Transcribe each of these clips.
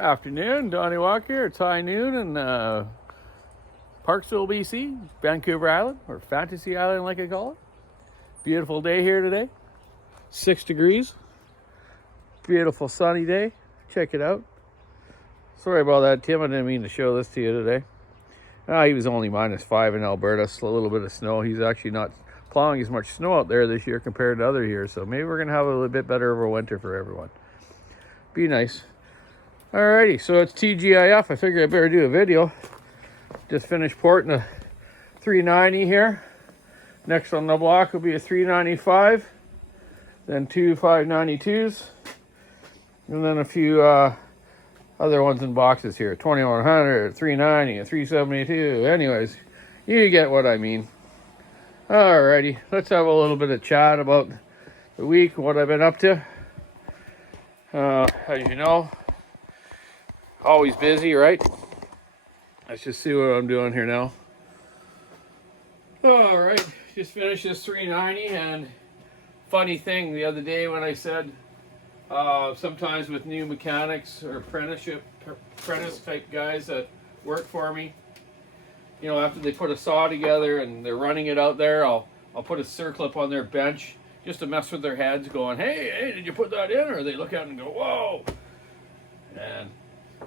Afternoon, Donny Walker. It's high noon in Parksville, BC, Vancouver Island, or Fantasy Island like I call it. Beautiful day here today, 6 degrees. Beautiful sunny day. Check it out. Sorry about that, Tim. I didn't mean to show this to you today. He was only -5 in Alberta, so a little bit of snow. He's actually not plowing as much snow out there this year compared to other years, so maybe we're going to have a little bit better of a winter for everyone. Be nice. Alrighty, so it's TGIF. I figured I better do a video. Just finished porting a 390 here. Next on the block will be a 395, then two 592s, and then a few other ones in boxes here. 2100, 390, a 372. Anyways, you get what I mean. Alrighty, let's have a little bit of chat about the week, what I've been up to. As you know, always busy, right? Let's just see what I'm doing here now. All right, just finished this 390, and funny thing, the other day when I said sometimes with new mechanics or apprentice type guys that work for me, you know, after they put a saw together and they're running it out there, I'll put a circlip on their bench just to mess with their heads, going, hey, did you put that in? Or they look at it and go, whoa. And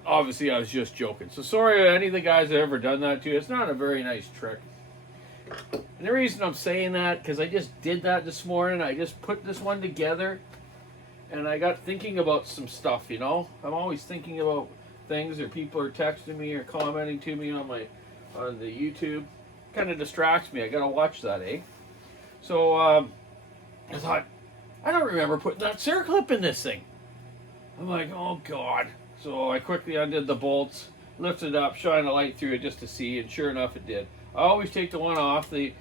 obviously I was just joking. So sorry to any of the guys that have ever done that to you. It's not a very nice trick. And the reason I'm saying that, because I just did that this morning. I just put this one together and I got thinking about some stuff, you know. I'm always thinking about things, or people are texting me or commenting to me on the YouTube. Kind of distracts me. I gotta watch that, eh? So I thought, I don't remember putting that circlip in this thing. I'm like, oh God. So I quickly undid the bolts, lifted it up, shined a light through it just to see, and sure enough it did. I always take the one off the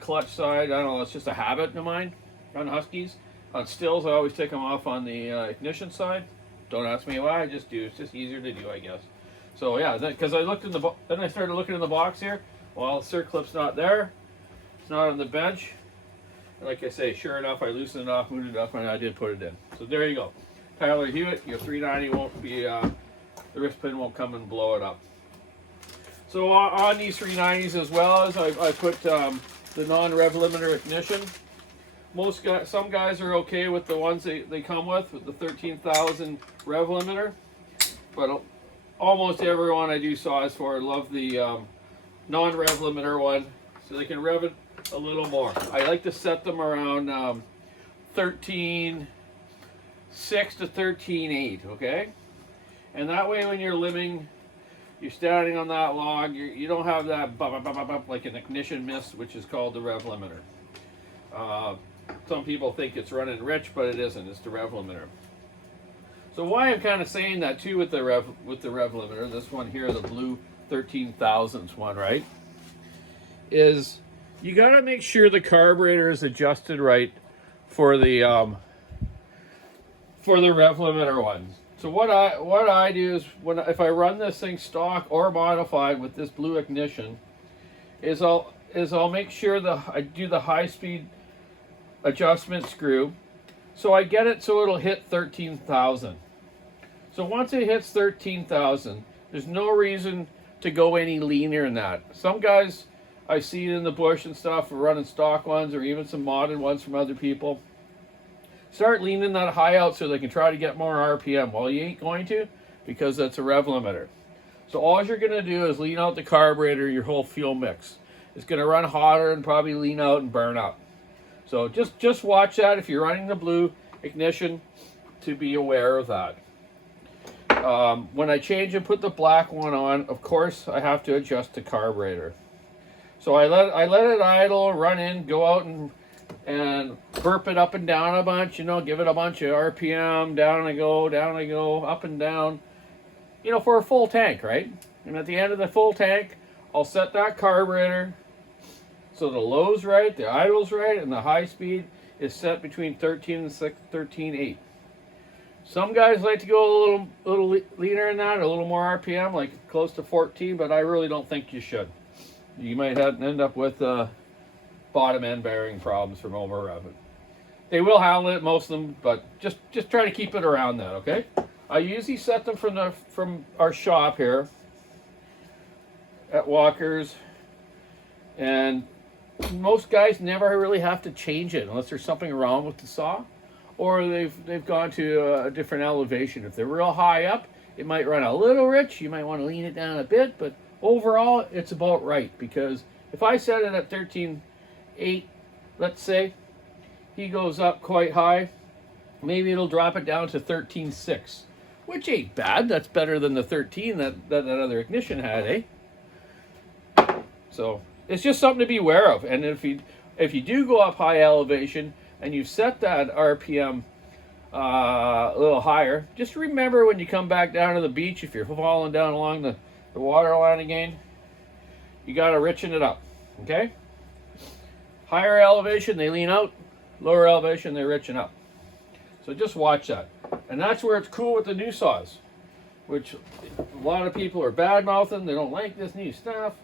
clutch side. I don't know, it's just a habit of mine on Huskies. On stills, I always take them off on the ignition side. Don't ask me why, I just do. It's just easier to do, I guess. So yeah, because I looked in then I started looking in the box here. Well, the circlip's not there. It's not on the bench. And like I say, sure enough, I loosened it off, moved it up, and I did put it in. So there you go. Tyler Hewitt, your 390 won't be, the wrist pin won't come and blow it up. So on these 390s as well, as I put the non-rev limiter ignition. Some guys are okay with the ones they come with the 13,000 rev limiter, but almost everyone I do saws for love the non-rev limiter one, so they can rev it a little more. I like to set them around 13.6 to 13.8, okay? And that way when you're limbing, you're standing on that log, you don't have that bump, bump, bump, bump, like an ignition miss, which is called the rev limiter. Some people think it's running rich, but it isn't. It's the rev limiter. So why I'm kind of saying that too with the rev limiter, this one here, the blue 13,000s one, right, is you got to make sure the carburetor is adjusted right for the rev limiter one. So what I do is if I run this thing stock or modified with this blue ignition, is I'll make sure I do the high speed adjustment screw, so I get it so it'll hit 13,000. So once it hits 13,000, there's no reason to go any leaner than that. Some guys I see in the bush and stuff are running stock ones or even some modded ones from other people. Start leaning that high out so they can try to get more RPM. Well, you ain't going to, because that's a rev limiter. So all you're going to do is lean out the carburetor, your whole fuel mix. It's going to run hotter and probably lean out and burn up. So just watch that if you're running the blue ignition, to be aware of that. When I change and put the black one on, of course I have to adjust the carburetor. So I let it idle, run in, go out and burp it up and down a bunch, you know, give it a bunch of RPM, down I go, up and down, you know, for a full tank, right? And at the end of the full tank, I'll set that carburetor so the low's right, the idle's right, and the high speed is set between 13.6, 13.8. Some guys like to go a little leaner than that, a little more RPM, like close to 14, but I really don't think you should. You might end up with bottom end bearing problems from over revving. They will handle it, most of them, but just try to keep it around that, okay? I usually set them from our shop here at Walker's, and most guys never really have to change it unless there's something wrong with the saw, or they've gone to a different elevation. If they're real high up, it might run a little rich. You might want to lean it down a bit, but overall, it's about right. Because if I set it at 13.8, let's say, he goes up quite high, maybe it'll drop it down to 13.6, which ain't bad. That's better than the 13 that other ignition had, eh? So it's just something to be aware of. And if you do go up high elevation and you've set that RPM a little higher, just remember when you come back down to the beach, if you're falling down along the water line again, you got to richen it up, okay? Higher elevation, they lean out. Lower elevation, they richen up. So just watch that. And that's where it's cool with the new saws, which a lot of people are bad-mouthing. They don't like this new stuff.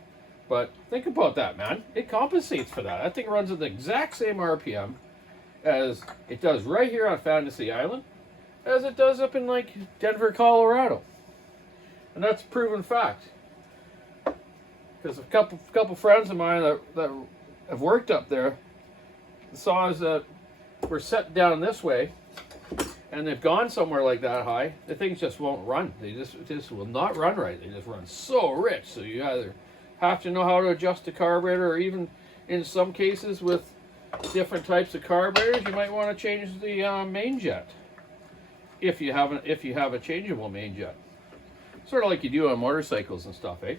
But think about that, man. It compensates for that. That thing runs at the exact same RPM as it does right here on Fantasy Island, as it does up in like Denver, Colorado. And that's a proven fact. Because a couple friends of mine that have worked up there, the saws that were set down this way, and they've gone somewhere like that high, the things just won't run. They just will not run right. They just run so rich. So you either have to know how to adjust the carburetor, or even in some cases with different types of carburetors, you might want to change the main jet if you have a changeable main jet. Sort of like you do on motorcycles and stuff, eh?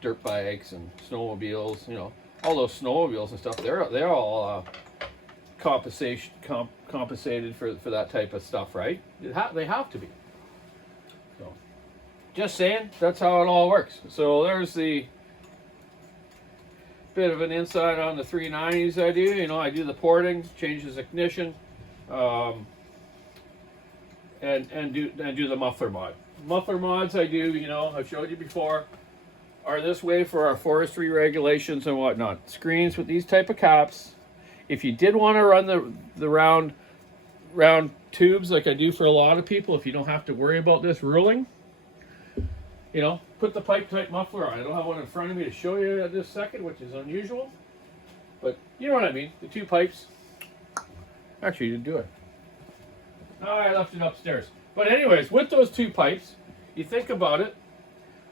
Dirt bikes and snowmobiles, you know, all those snowmobiles and stuff. They're all compensated for that type of stuff, right? They have to be. So, just saying, that's how it all works. So there's the bit of an insight on the 390s I do. You know, I do the porting, changes ignition, and do the muffler mod. Muffler mods I do, you know, I've showed you before, are this way for our forestry regulations and whatnot. Screens with these type of caps. If you did want to run the round tubes like I do for a lot of people, if you don't have to worry about this ruling, you know, put the pipe type muffler on. I don't have one in front of me to show you at this second, which is unusual, but you know what I mean. The two pipes. Actually, you didn't do it. Oh, I left it upstairs. But anyways, with those two pipes, you think about it,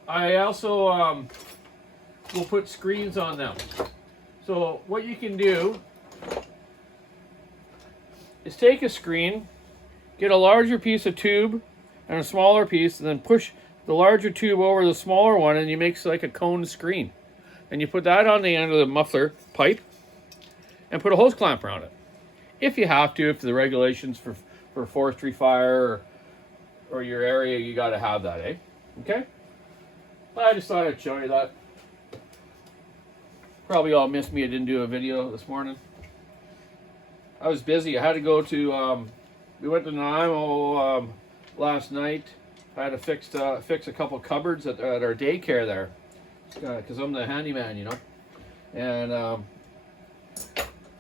I also will put screens on them. So what you can do is take a screen, get a larger piece of tube and a smaller piece, and then push the larger tube over the smaller one, and you make like a cone screen. And you put that on the end of the muffler pipe and put a hose clamp around it. If you have to, if the regulations for forestry fire or your area, you got to have that, eh? Okay? I just thought I'd show you that. Probably all missed me. I didn't do a video this morning. I was busy. I had to go to, we went to Nanaimo last night. I had to fix a couple cupboards at our daycare there, because I'm the handyman, you know. And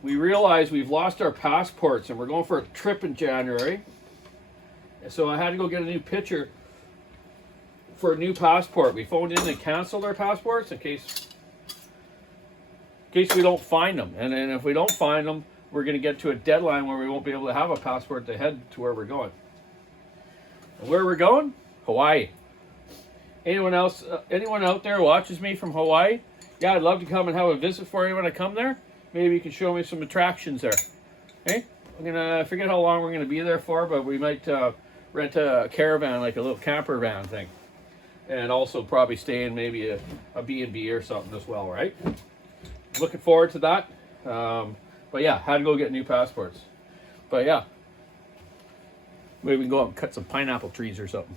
we realized we've lost our passports, and we're going for a trip in January. So I had to go get a new picture for a new passport. We phoned in and canceled our passports in case we don't find them. And if we don't find them, we're going to get to a deadline where we won't be able to have a passport to head to where we're going. And where we're going? Hawaii. Anyone else? Anyone out there watches me from Hawaii? Yeah, I'd love to come and have a visit for you when I come there. Maybe you can show me some attractions there. Hey, I forget how long we're gonna be there for, but we might rent a caravan, like a little camper van thing, and also probably stay in maybe a B&B or something as well, right? Looking forward to that. But yeah, had to go get new passports. But yeah, maybe we can go out and cut some pineapple trees or something.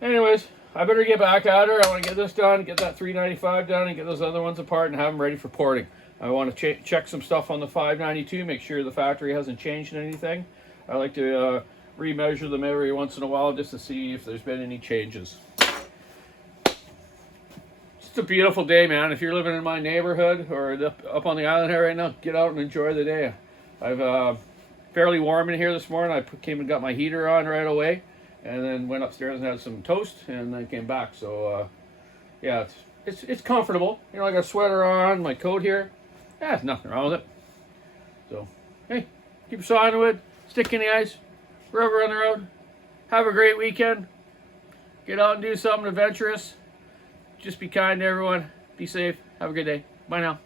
Anyways, I better get back at her. I want to get this done, get that 395 done, and get those other ones apart and have them ready for porting. I want to check some stuff on the 592, make sure the factory hasn't changed anything. I like to remeasure them every once in a while just to see if there's been any changes. It's a beautiful day, man. If you're living in my neighborhood or up on the island here right now, get out and enjoy the day. I've fairly warm in here this morning. I came and got my heater on right away. and then went upstairs and had some toast, and then came back. So yeah, it's comfortable. You know, I got a sweater on, my coat here. Yeah, there's nothing wrong with it. So hey, keep your saw in the wood, stick in the ice, wherever on the road. Have a great weekend. Get out and do something adventurous. Just be kind to everyone. Be safe. Have a good day. Bye now.